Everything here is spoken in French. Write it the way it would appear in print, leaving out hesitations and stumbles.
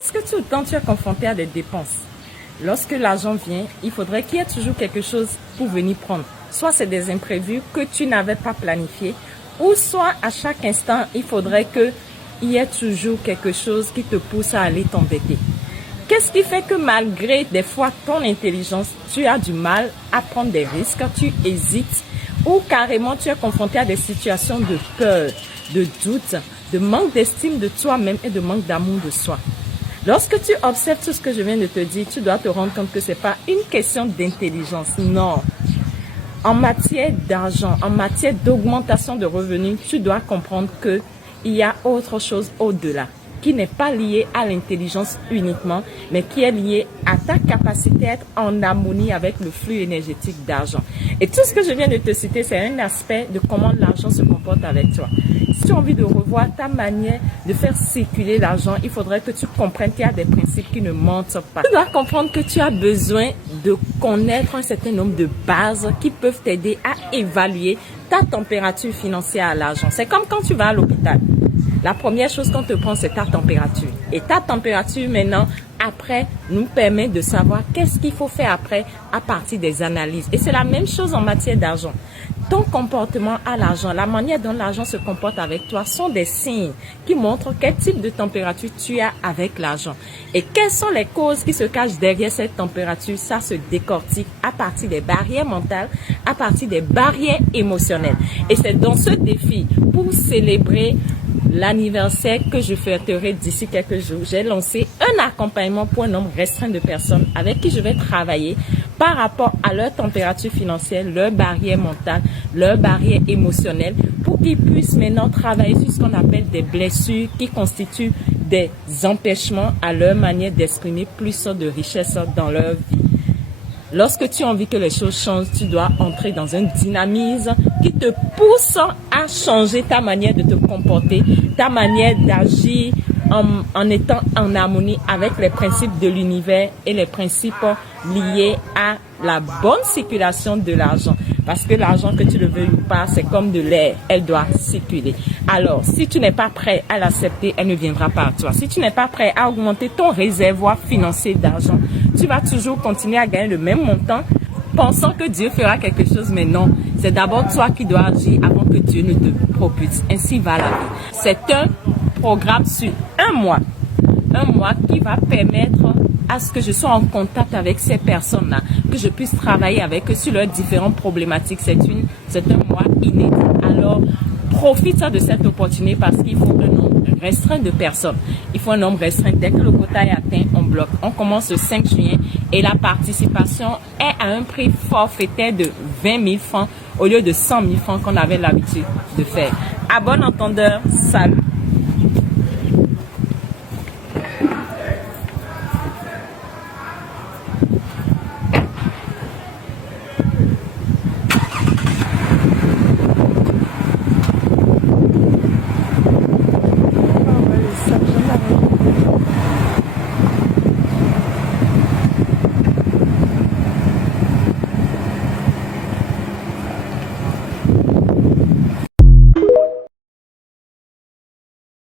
Est-ce que tout le temps tu es confronté à des dépenses? Lorsque l'argent vient, il faudrait qu'il y ait toujours quelque chose pour venir prendre. Soit c'est des imprévus que tu n'avais pas planifiés, ou soit à chaque instant, il faudrait qu'il y ait toujours quelque chose qui te pousse à aller t'embêter. Qu'est-ce qui fait que malgré des fois ton intelligence, tu as du mal à prendre des risques, tu hésites, ou carrément tu es confronté à des situations de peur, de doute, de manque d'estime de toi-même et de manque d'amour de soi? Lorsque tu observes tout ce que je viens de te dire, tu dois te rendre compte que ce n'est pas une question d'intelligence, non. En matière d'argent, en matière d'augmentation de revenus, tu dois comprendre qu'il y a autre chose au-delà, qui n'est pas lié à l'intelligence uniquement, mais qui est lié à ta capacité à être en harmonie avec le flux énergétique d'argent. Et tout ce que je viens de te citer, c'est un aspect de comment l'argent se comporte avec toi. Si tu as envie de revoir ta manière de faire circuler l'argent, il faudrait que tu comprennes qu'il y a des principes qui ne mentent pas. Tu dois comprendre que tu as besoin de connaître un certain nombre de bases qui peuvent t'aider à évaluer ta température financière à l'argent. C'est comme quand tu vas à l'hôpital. La première chose qu'on te prend, c'est ta température. Et ta température, maintenant, après, nous permet de savoir qu'est-ce qu'il faut faire après à partir des analyses. Et c'est la même chose en matière d'argent. Ton comportement à l'argent, la manière dont l'argent se comporte avec toi sont des signes qui montrent quel type de température tu as avec l'argent. Et quelles sont les causes qui se cachent derrière cette température? Ça se décortique à partir des barrières mentales, à partir des barrières émotionnelles. Et c'est dans ce défi, pour célébrer l'anniversaire que je fêterai d'ici quelques jours, j'ai lancé un accompagnement pour un nombre restreint de personnes avec qui je vais travailler par rapport à leur température financière, leur barrière mentale, leur barrière émotionnelle, pour qu'ils puissent maintenant travailler sur ce qu'on appelle des blessures qui constituent des empêchements à leur manière d'exprimer plus de richesse dans leur vie. Lorsque tu as envie que les choses changent, tu dois entrer dans un dynamisme qui te pousse à changer ta manière de te comporter, ta manière d'agir en étant en harmonie avec les principes de l'univers et les principes liés à la bonne circulation de l'argent. Parce que l'argent, que tu le veuilles ou pas, c'est comme de l'air, elle doit circuler. Alors, si tu n'es pas prêt à l'accepter, elle ne viendra pas à toi. Si tu n'es pas prêt à augmenter ton réservoir financier d'argent, tu vas toujours continuer à gagner le même montant, pensant que Dieu fera quelque chose, mais non. C'est d'abord toi qui dois agir avant que Dieu ne te propulse. Ainsi va la vie. C'est un programme sur un mois qui va permettre à ce que je sois en contact avec ces personnes-là, que je puisse travailler avec eux sur leurs différentes problématiques. C'est un mois inédit. Alors, profite de cette opportunité parce qu'il faut un nombre restreint de personnes. Il faut un nombre restreint. Dès que le quota est atteint, on bloque. On commence le 5 juin et la participation est à un prix forfaitaire de 20 000 francs au lieu de 100 000 francs qu'on avait l'habitude de faire. À bon entendeur, salut!